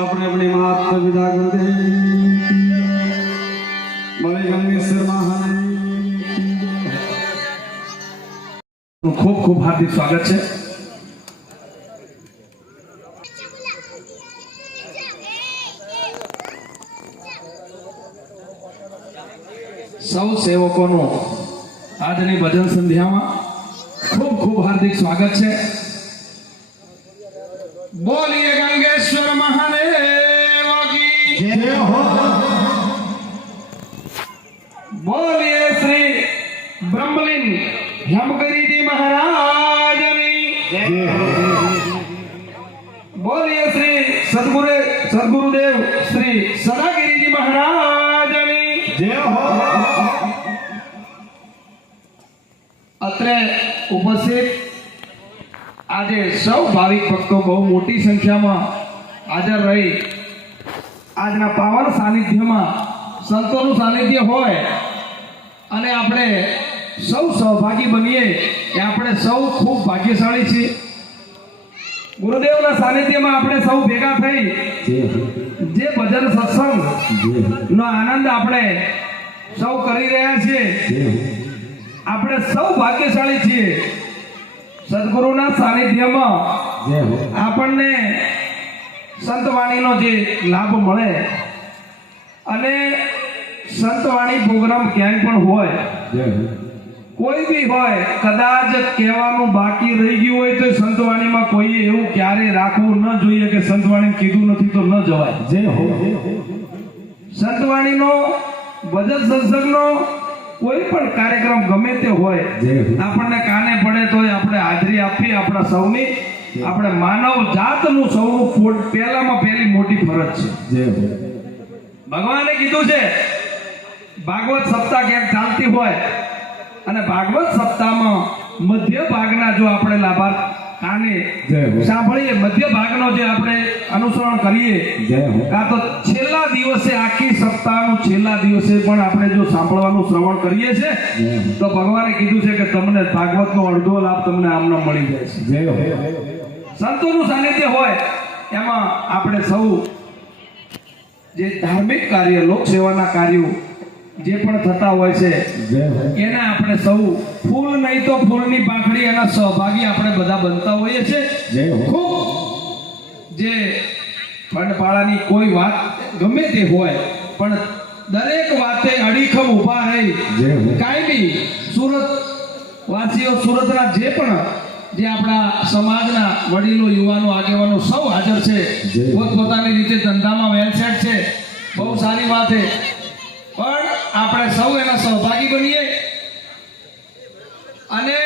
अपने अपने महात्मा विदा कर दे बड़े गंगेश्वर महान खूब खूब हार्दिक स्वागत है। सौ सेवकों આજની ભજન સંધ્યામાં ખૂબ ખૂબ હાર્દિક સ્વાગત છે। બોલીએ ગંગેશ્વર મહાદેવ કી જય હો, બોલીએ શ્રી બ્રહ્મલીન હેમગીરીજી મહારાજની જય હો, બોલીએ શ્રી સદગુરુદેવ શ્રી સદાગીરીજી મહારાજની જય હો। અત્રે ઉપસ્થિત આજે સૌ ભાવિક ભક્તો બહુ મોટી સંખ્યામાં હાજર રહી આજના પાવન સાનિધ્યમાં સંતોનું સાનિધ્ય હોય અને આપણે સૌ સહભાગી બનીએ એ આપણે સૌ ખૂબ ભાગ્યશાળી છીએ। ગુરુદેવના સાનિધ્યમાં આપણે સૌ ભેગા થઈ જે ભજન સત્સંગનો આનંદ આપણે સૌ કરી રહ્યા છીએ આપણે સૌ ભાગ્યશાળી છીએ। સદગુરુના સાનિધ્યમાં આપણને સંતવાણીનો જે લાભ મળે અને સંતવાણી પ્રોગ્રામ ક્યાંય પણ હોય કોઈ બી હોય કદાચ કહેવાનું બાકી રહી ગયું હોય તો સંતવાણીમાં કોઈએ એવું ક્યારે રાખવું ન જોઈએ કે સંતવાણી કીધું નથી તો ન જવાય। જે હો સંતવાણીનો ભજન સત્સંગનો કોઈ પણ કાર્યક્રમ ગમે તે હોય આપણને કાને પડે તો આપણે હાજરી આપી આપણા સૌની આપણે માનવ જાતનું સૌનું પહેલામાં પહેલી મોટી ફરજ છે। ભગવાને કીધું છે ભાગવત સપ્તાહ ક્યાંક ચાલતી હોય અને ભાગવત સપ્તાહમાં મધ્ય ભાગના જો આપણે લાભાર્થ કાને સાંભળીએ મધ્ય ભાગનો જે આપણે અનુસરણ કરીએ કાં તો છેલ્લા દિવસે આખી સપ્તાહનું છેલ્લા દિવસે પણ આપણે જો સાંભળવાનું શ્રવણ કરીએ છીએ તો ભગવાને કીધું છે કે તમને ભાગવતનો અડધો લાભ તમને આમને મળી જાય છે। સંતોનું સાનિધ્ય હોય એમાં આપણે સૌ જે ધાર્મિક કાર્ય લોક સેવાના કાર્યો જે પણ થતા હોય છે એને આપણે સૌ ફૂલ નહીં તો ફૂલની પાંખડી એના સહભાગી આપણે બધા બનતા હોઈએ છીએ। ખૂબ જે ફંડફાળાની કોઈ વાત ગમે તે હોય પણ દરેક વાતે અડીખમ ઊભા રહી કાયમી સુરત વાસીઓ સુરતના જે પણ જે આપણા સમાજના વડીલો યુવાનો આગેવાનો સૌ હાજર છે પોતપોતાની રીતે ધંધામાં વેલસેટ છે બહુ સારી વાત છે પણ આપણે સૌ એના સહભાગી બનીએ અને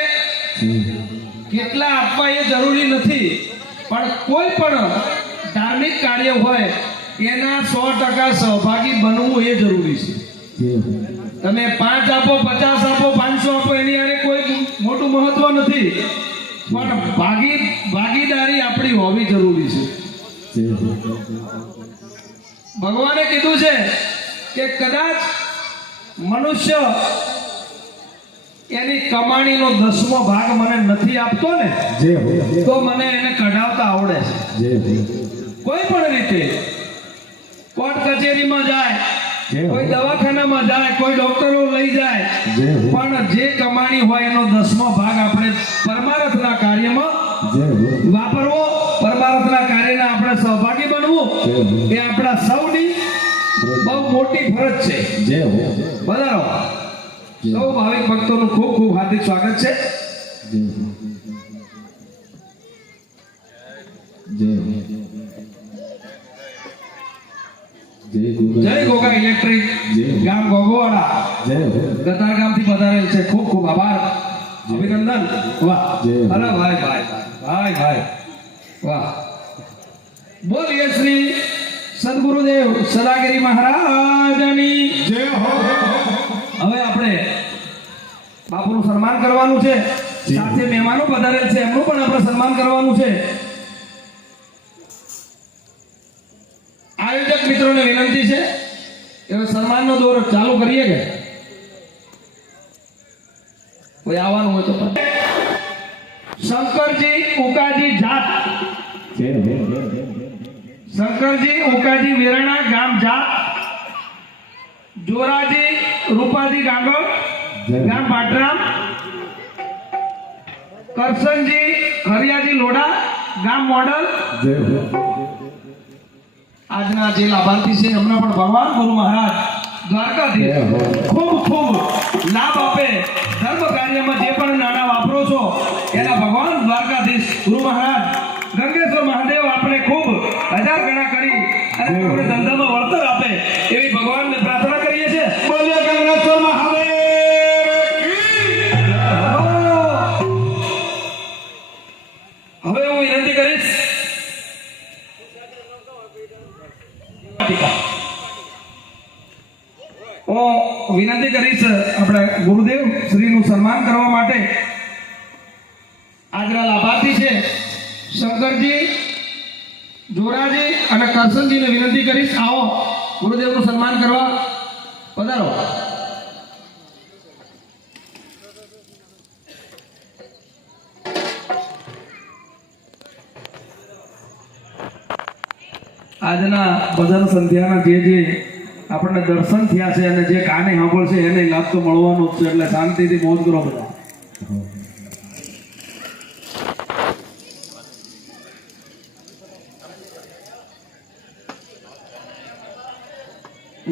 કેટલા આપવા એ જરૂરી નથી પણ કોઈ પણ ધાર્મિક કાર્ય હોય એના 100% સહભાગી બનવું એ જરૂરી છે। તમે 5 આપો 50 આપો 500 આપો એની આરે કોઈ મોટું મહત્વ નથી પણ ભાગીદારી આપણી હોવી જરૂરી છે। ભગવાને કીધું છે કે કદાચ મનુષ્ય એની કમાણીનો 10મો ભાગ મને નથી આપતો ને તો મને એને કઢાવતા આવડે છે। કોઈ પણ રીતે કોર્ટ કચેરીમાં જાય કોઈ દવાખાનામાં જાય કોઈ ડોક્ટરો લઈ જાય પણ જે કમાણી હોય એનો 10મો ભાગ આપણે પરમાર્થના કાર્યમાં વાપરવો પરમાર્થના કાર્યના આપણે સૌભાગી બનવું એ આપણા સૌની બહુ મોટી ફરજ છે. જય હો બધાનો સૌ ભાવિક ભક્તોનું ખૂબ ખૂબ હાર્દિક સ્વાગત છે. જય ગોગા ઇલેક્ટ્રિક ગામ ગોગોવાડા ગતાર ગામથી પધારેલ છે. ખૂબ ખૂબ આભાર, અભિનંદન. વાહ, અરે ભાઈ ભાઈ ભાઈ ભાઈ વાહ. બોલીએ શ્રી સદગુરુદેવ સદાગિરી મહારાજની જય હો. હવે આપણે બાપુનું સન્માન કરવાનું છે. સાથે મહેમાનો પધારેલ છે, એમનું પણ આપણે સન્માન કરવાનું છે. આયોજક મિત્રોને વિનંતી છે કે સન્માનનો દોર ચાલુ કરીએ. કે કોઈ આવવાનું હોય તો શંકરજી ઉકાજી જાત, શંકરજી ઉકાજી વેરાણા ગામ જાત, જોરાજી રૂપાજી ગાગર ગામ પાટરામ, કરશનજી હરિયાજી લોડા ગામ મોડલ. આજના જે લાભાર્થી છે એમના પણ ભગવાન ગુરુ મહારાજ દ્વારકાધીશ ખૂબ ખૂબ લાભ આપે. ધર્મ કાર્યમાં જે પણ નાણાં વાપરો છો એના ભગવાન દ્વારકાધીશ ગુરુ મહારાજ ગંગેશ્વર મહાદેવ આપણે ખૂબ હજાર ગણા કરી અને આપણે ધંધામાં વળતર આપે એવી ભગવાનને પ્રાર્થના કરીએ છીએ. બોલે ગંગેશ્વર મહાદેવ. હવે હું વિનંતી કરીશ આપણે ગુરુદેવ શ્રીનું સન્માન કરવા માટે. આજના લાભાર્થી છે શંકરજી, જોરાજી અને કરશનજીને વિનંતી કરીશ, આવો ગુરુદેવનું સન્માન કરવા પધારો. આજના ભજન સંધ્યાના જે આપણને દર્શન થયા છે અને જે કાને સાંભળશે એને લાભ તો મળવાનો જ છે. એટલે શાંતિથી મોજ કરો બધા.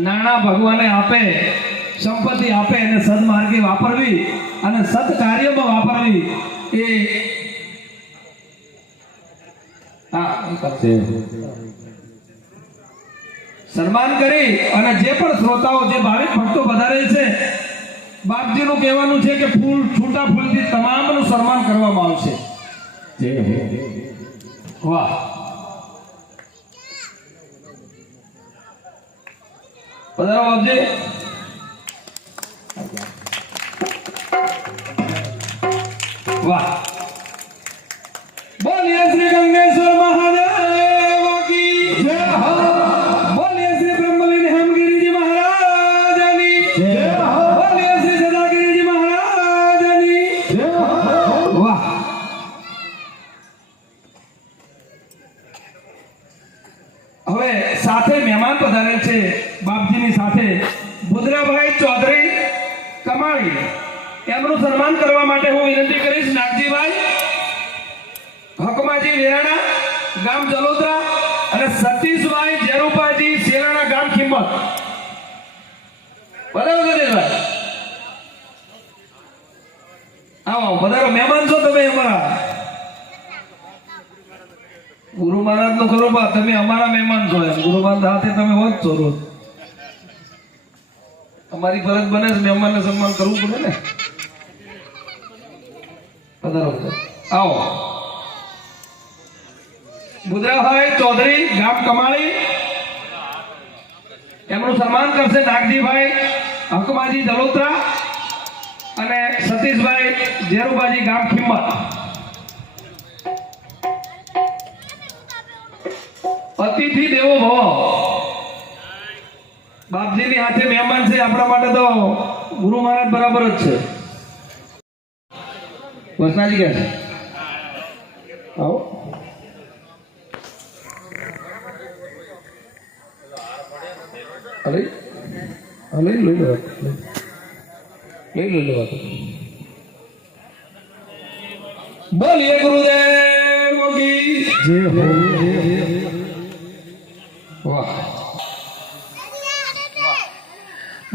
નાણાં ભગવાને આપે, સંપત્તિ આપે અને સદમાર્ગે વાપરવી અને સત કાર્યમાં વાપરવી એ સન્માન કરી અને જે પણ શ્રોતાઓ જે ભાવિક ભક્તો વધારે છે, બાપજીનું કહેવાનું છે કે ફૂલ છૂટા ફૂલથી તમામનું સન્માન કરવામાં આવશે. વાહ. પધારો બાપજી. વાહ. બોલીએ શ્રી ગંગેશ્વર મહાદેવ કી જય હો. હવે સાથે મહેમાન પધારેલ છે બાપજીની સાથે બુધરાભાઈ ચૌધરી કમાળી. એમનું સન્માન કરવા માટે હું વિનંતી કરીશ નાગજીભાઈ હકમાજી વેરાણા ગામ જલોદરા અને સતીશભાઈ જેરુપાજી શેરાણા ગામ ખિંમત. બરાબર સતીશભાઈ, આવો પધારો. મહેમાન છો તમે અમારા. ગુરુ મહારાજ નો ખરો બા, તમે અમારા મહેમાન છો. એમ ગુરુ મહારાજ સાથે તમે હોત છો રોજ. અમારી ફરજ બને છે મહેમાનને સન્માન કરવું પડે ને. પધારો આવો. બુધરાભાઈ ચૌધરી ગામ કમાળી, એમનું સન્માન કરશે નાગજીભાઈ હકમાજી જલોત્રા અને સતીશભાઈ જેરુબાજી ગામ ખિંમત. અતિથિ દેવો ભવ. બાપજીની હાથે મહેમાન છે આપણા માટે તો ગુરુ મહારાજ બરાબર જ છે. વસનાજી કે છે આવો. અરે લઈ લો બોલીએ ગુરુદેવ કી જય હો. વાહ.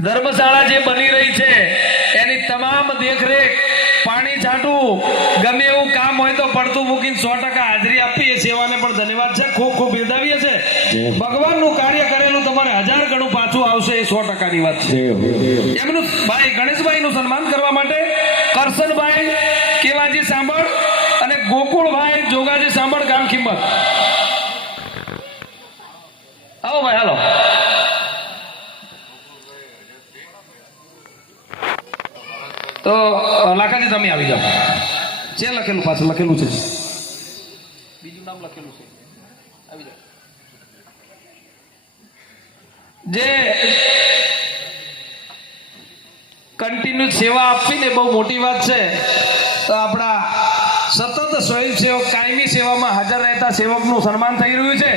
ધર્મશાળા જે બની રહી છે એની તમામ દેખરેખ, પાણી છાંટવું, ગમે એવું કામ હોય તો પડતું મૂકીને 100% હાજરી આપી, એ સેવાને પણ ધન્યવાદ છે. ખૂબ ખૂબ બિરદાવીએ છે. ભગવાનનું કાર્ય કરેલું તમારે 1000 ગણું પાછું આવશે, એ 100%ની વાત છે. એમનું ભાઈ ગણેશભાઈનું સન્માન કરવા માટે કરશનભાઈ કેવાજી સાંભળ અને ગોકુળભાઈ જોગાજી સાંભળ, ગામ કિંમત. આવો ભાઈ, હાલો. તો લાખાજી તમે આવી જાઓ. છે લખેલું, પાછળ લખેલું છે, બીજું નામ લખેલું છે. આવી જાઓ. જે કન્ટિન્યુ સેવા આપવી ને બહુ મોટી વાત છે. તો આપણા સતત સ્વયંસેવક, કાયમી સેવામાં હાજર રહેતા સેવકનું સન્માન થઈ રહ્યું છે.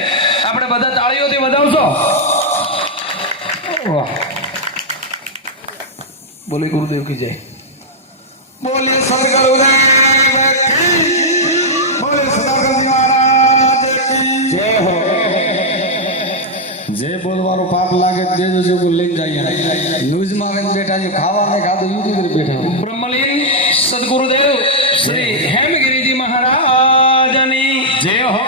આપણે બધા તાળીઓથી વધાવશો. વાહ. બોલે ગુરુદેવ કી જય. બોલે સદગુરુદેવ કી, બોલે સદાનંદ મહારાજ કી જય હો. જે બોલવાનો પાપ લાગે દેજો, જે બોલ લઈ જાય. ન્યૂઝમાં આવીને બેઠા છે, ખાવા ને ખાધું યુટ્યુબ બેઠા. બ્રહ્મલીન સદગુરુદેવ શ્રી હેમગીરીજી મહારાજની જય હો.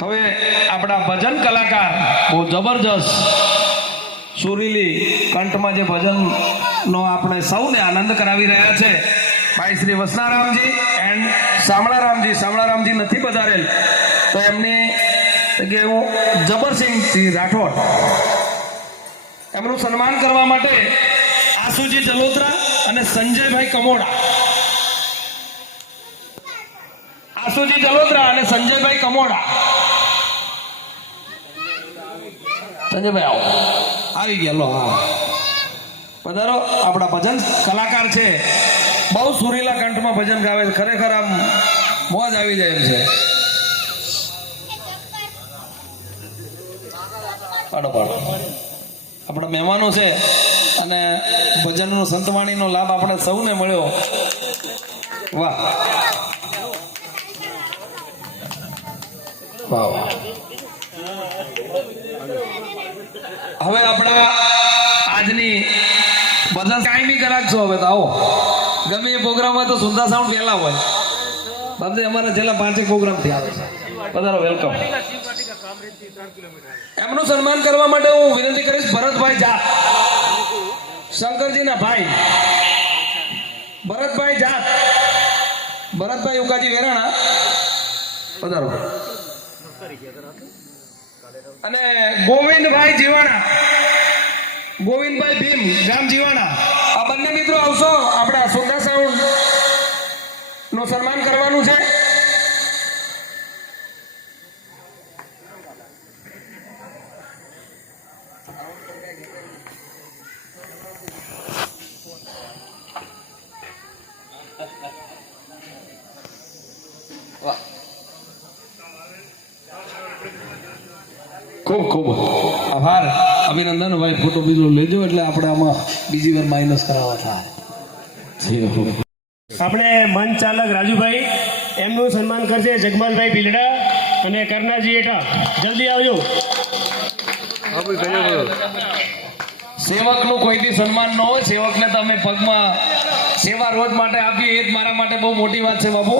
હવે આપણા ભજન કલાકાર બહુ જબરજસ્ત સુરીલી કંઠમાં જે ભજનનો આપણે સૌને આનંદ કરાવી રહ્યા છે, ભાઈ શ્રી વસનારામજી એન્ડ શામળારામજી નથી પધારેલ તો એમની જગ્યાએ હું જબરસિંહજી રાઠોડ એમનું સન્માન કરવા માટે આસુજી જલોત્રા અને સંજયભાઈ કમોડા, આસુજી જલોત્રા અને સંજયભાઈ કમોડા. સંજયભાઈ આવો. આવી ગયા, લો. હા, પધારો. આપણા ભજન કલાકાર છે, બહુ સુરીલા કંઠમાં ભજન ગાવે છે. ખરેખર આમ મોજ આવી જાય એમ છે. પાડો પાડો. આપણા મહેમાનો છે અને ભજનનો સંતવાણીનો લાભ આપણે સૌને મળ્યો. વાહ વાહ વાહ. હવે આપણા આજની ભજન કાયમી કરાક છો. હવે તો આવો, ગમે એ પ્રોગ્રામ હોય તો સુંદર સાઉન્ડ પહેલા હોય. બાબતે અમારા છેલ્લા 5 પ્રોગ્રામ થી આવે છે. પધારો, વેલકમ. એમનું સન્માન કરવા માટે હું વિનંતી કરીશ ભરતભાઈ જાત, શંકરજીના ભાઈ ભરતભાઈ જાત, ભરતભાઈ ઉકાજી વેરાણા. પધારો. અને ગોવિંદભાઈ જીવાણા, ગોવિંદભાઈ ભીમ, ગામ જીવાણા. આ બંને મિત્રો આવશો. આપણા સુંદર સાઉન્ડ નું સન્માન કરવાનું છે. વાહ, ખૂબ ખૂબ આભાર, અભિનંદન. ભાઈ ફોટો બીજો લેજો એટલે આપણે આમાં બીજી વાર માઇનસ કરાવવા થાય. આપણે મંચ ચાલક રાજુભાઈ એમનું સન્માન કરશે જગમાલભાઈ ભીલડા અને કરનાજી એઠા. જલ્દી આવજો. સેવકનું કોઈથી સન્માન ન હોય, સેવકને તમે પગમાં સેવા રોજ માટે આપીએ, એ જ મારા માટે બહુ મોટી વાત છે બાપુ.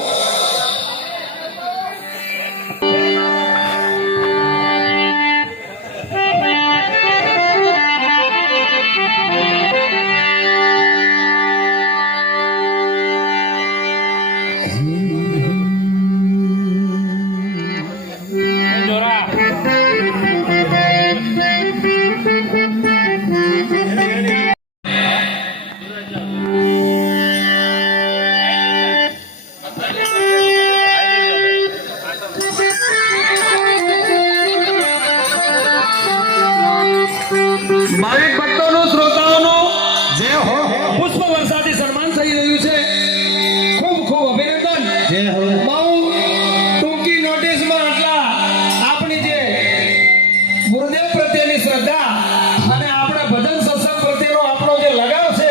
ભાવિક ભક્તોનું, શ્રોતાઓનું જય હો. પુષ્પ વર્ષાથી સન્માન થઈ રહ્યું છે. ખૂબ ખૂબ અભિનંદન. બહુ ટૂંકી નોટિસમાં આટલા આપણી જે ગુરુદેવ પ્રત્યેની શ્રદ્ધા અને આપણા ભજન સત્સંગ પ્રત્યેનો આપણો જે લગાવ છે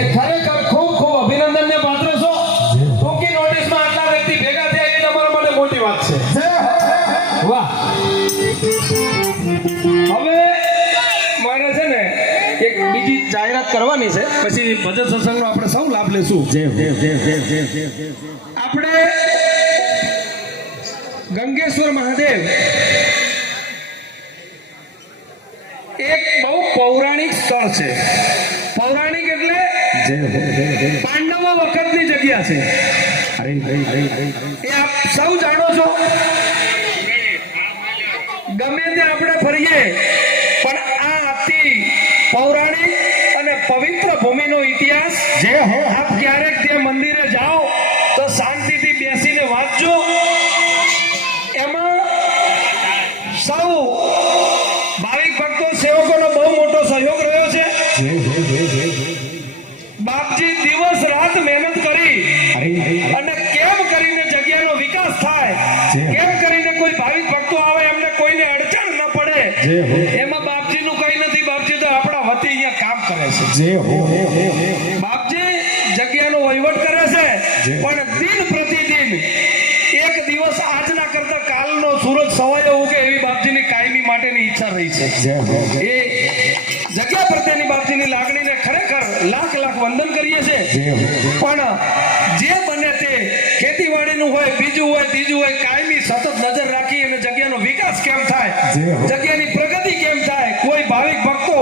એ ખરેખર ખૂબ ખૂબ અભિનંદનને પાત્ર છો. ટૂંકી નોટિસમાં આટલા વ્યક્તિ ભેગા થયા એ તમારા માટે મોટી વાત છે. વાહ. કરવાની છે, પછી ભજન સત્સંગનો આપણે સૌ લાભ લેશું. આપણે ગંગેશ્વર મહાદેવ એક બહુ પૌરાણિક સ્થળ છે. પૌરાણિક એટલે પાંડવો વખતની જગ્યા છે. એ આપ સૌ જાણો છો. ગમે તે આપણે ફરીએ પણ આ અતિ પૌરાણિક અને પવિત્ર ભૂમિનો ઇતિહાસ આપ ક્યારેક તે મંદિરે જાઓ તો શાંતિથી બેસીને વાંચજો. એમાં સૌ ભાવિક ભક્તો સેવકોનો બહુ મોટો સહયોગ રહ્યો છે. બાપજી દિવસ રાત મહેનત કરી અને કેમ કરીને જગ્યાનો વિકાસ થાય, કેમ કરીને કોઈ ભાવિક ભક્તો આવે એમને કોઈને અડચણ ન પડે, એમાં બાપજીનું કોઈ નથી. બાપજી તો આપણા વતી અહીંયા કામ કરે છે. બાપજી જગ્યાનો વહીવટ કરે છે, પણ દિન પ્રતિદિન એક દિવસ આજના કરતા કાલનો સૂરજ સવાયો ઉગે એવી બાપજીની કાયમી માટેની ઈચ્છા રહી છે. એ જગ્યા પ્રત્યેની બાપજીની લાગણીને ખરેખર લાખ લાખ વંદન કરીએ છીએ. પણ જે બને તે ખેતીવાડીનું હોય, બીજું હોય, ત્રીજું હોય, કાયમી સતત નજર રાખી અને જગ્યાનો વિકાસ કેમ થાય, જગ્યાની પ્રગતિ કેમ થાય. કોઈ ભાવિક ભક્તો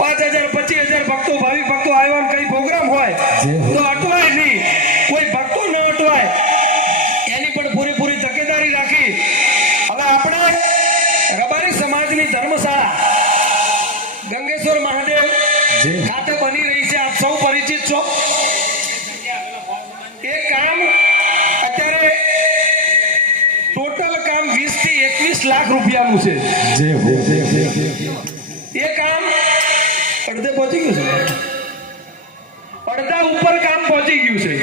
5,000 25,000 ભક્તો ભાવિક ભક્તો આવ્યા કઈ પ્રોગ્રામ હોય તો અટવાય નહીં, કોઈ ભક્તો ન અટવાય એની પણ પૂરેપૂરી તકેદારી રાખી. હવે આપણે રબારી સમાજની ધર્મશાળા ગંગેશ્વર મહાદેવ ખાતે બની રહી છે. આપ સૌ પરિચિત છો. એ કામ અત્યારે ટોટલ કામ 20 થી 21 લાખ રૂપિયાનું છે. એ કામ અડધે પહોંચી ગયું છે, અડધા ઉપર કામ પહોંચી ગયું છે.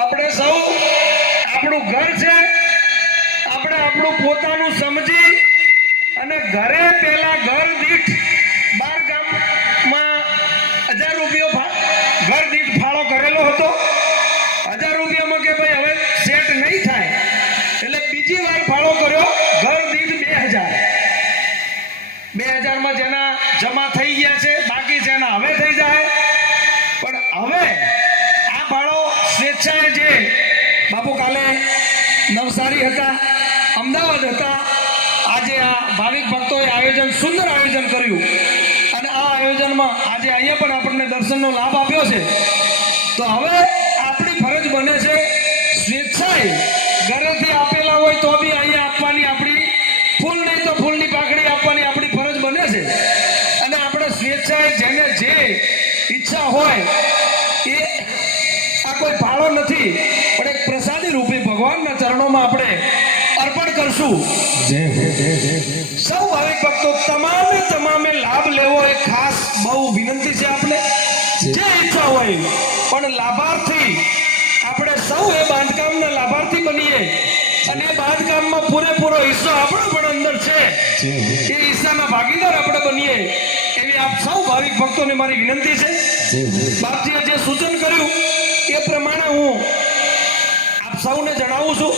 આપણે સૌ આપણું ઘર છે, આપણે આપણું પોતાનું સમજી અને ઘરે પેલા ઘર દીઠ 12 ગામમાં 1000 રૂપિયા ઘર દીઠ ફાળો કરેલો હતો. 1000 રૂપિયામાં કે ભાઈ હવે સેટ નહીં થાય એટલે બીજી વાર ફાળો કર્યો ઘર દીઠ 2000 માં જેના જમા થઈ ગયા છે, બાકી છે એના હવે થઈ જાય. પણ હવે આ ફાળો સ્વેચ્છાએ જે બાપુ કાલે નવસારી હતા, અમદાવાદ હતા, આજે આ ભાવિક ભક્તોએ આયોજન સુંદર આયોજન કર્યું અને આ આયોજનમાં આજે અહીંયા પણ આપણને દર્શનનો લાભ આપ્યો છે. તો હવે આપણી ફરજ બને છે સ્વેચ્છાએ ઘરેથી આપેલા હોય તો બી અહીંયા આપવાની, આપણી ફૂલ નહીં તો ફૂલની પાકડી આપવાની આપણી ફરજ બને છે. અને આપણે સ્વેચ્છાએ જેને જે ઈચ્છા હોય એ આ કોઈ ફાળો નથી પણ એક પ્રસાદી રૂપે ભગવાનના ચરણોમાં આપણે અર્પણ કરશું. સૌ ભાવિક ભક્તો તમામે લાભ લેવો એ ખાસ બહુ વિનંતી છે. આપણે જે ઈચ્છા હોય પણ લાભાર્થી આપણે સૌ એ બાંધકામના લાભાર્થી બનીએ અને એ બાંધકામમાં પૂરેપૂરો હિસ્સો આપણો પણ અંદર છે, એ હિસ્સાના ભાગીદાર આપણે બનીએ એવી આપ સૌ ભાવિક ભક્તોને મારી વિનંતી છે. બાપજીએ જે સૂચન કર્યું એ પ્રમાણે હું આપ સૌને જણાવું છું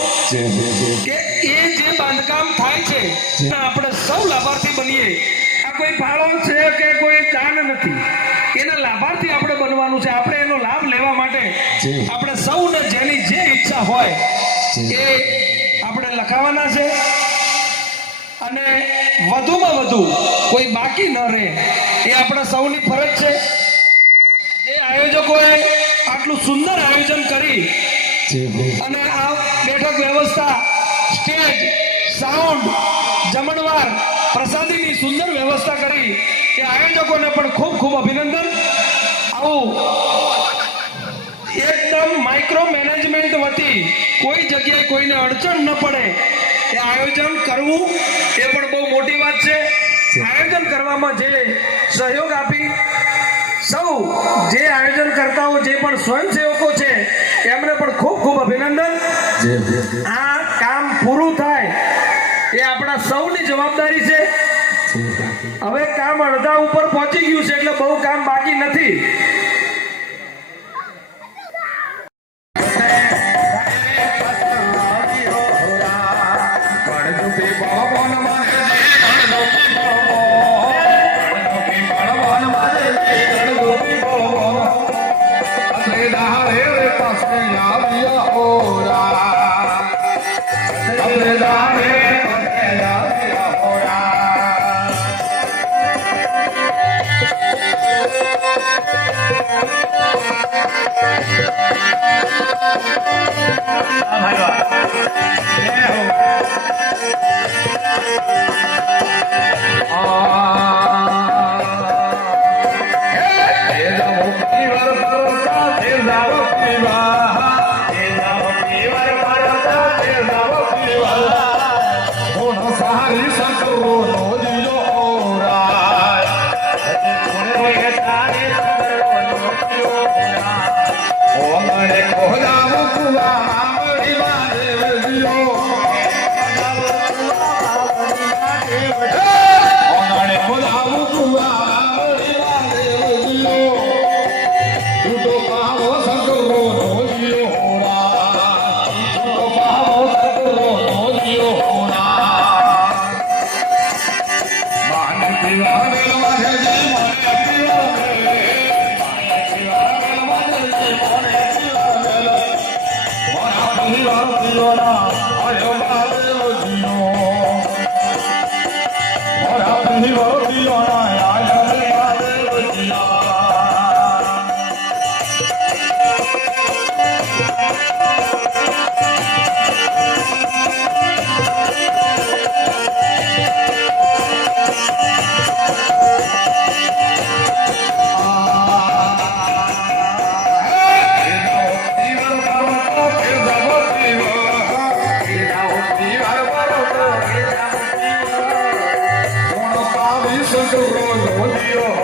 કે એ જે બાંધકામ થાય છે આપણે સૌ લાભાર્થી બનીએ. આ કોઈ ફાળો છે કે કોઈ દાન નથી, એના લાભાર્થી આપણે બનવાનું છે. આપણે એનો લાભ લેવા માટે આપણે સૌને જેની જે ઈચ્છા હોય એ આપણે લખાવાના છે અને વધુમાં વધુ કોઈ બાકી ન રહે એ આપણા સૌની ફરજ છે. જે આયોજકોએ આટલું સુંદર આયોજન કરી અને આ બેઠક વ્યવસ્થા, સ્ટેજ, સાઉન્ડ, જમણવાર, પ્રસાદીની સુંદર વ્યવસ્થા કરી એ આયોજકોને પણ ખૂબ ખૂબ અભિનંદન. આવું એકદમ માઇક્રો મેનેજમેન્ટ વતી કોઈ જગ્યાએ કોઈને અડચણ ન પડે એ આયોજન કરવું એ પણ બહુ મોટી વાત છે. આયોજન કરવામાં જે સહયોગ આપી સૌ જે આયોજન કરતાઓ જે પણ સ્વયંસેવકો છે એમને પણ ખૂબ ખૂબ અભિનંદન. આ કામ પૂરું થાય એ આપણા સૌની જવાબદારી છે. હવે કામ અડધા ઉપર પહોંચી ગયું છે એટલે બહુ કામ બાકી નથી. ભગવાન હા ભાઈ વાહ. જય હો. Santo Rosa, bom dia.